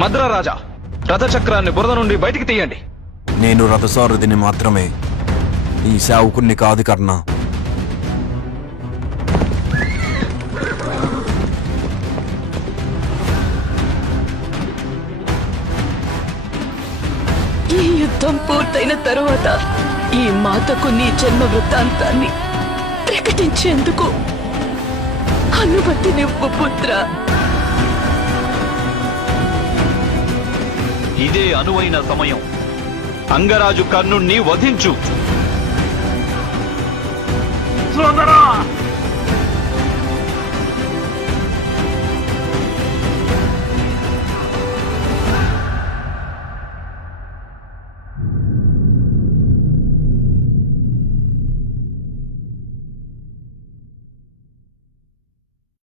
మద్రరాజా, రథచక్రాన్ని బురద నుండి బయటికి తీయండి. నేను రథసారథిని మాత్రమే, ఈ సేవకుణ్ణి కాదు కర్ణ. ఈ యుద్ధం పూర్తయిన తరువాత ఈ మాతకు నీ జన్మ వృత్తాంతాన్ని ప్రకటించేందుకు అనుమతినివ్వు పుత్ర. ఇదే అనువైన సమయం. అంగరాజు కర్ణుణ్ణి వధించు. సోదరా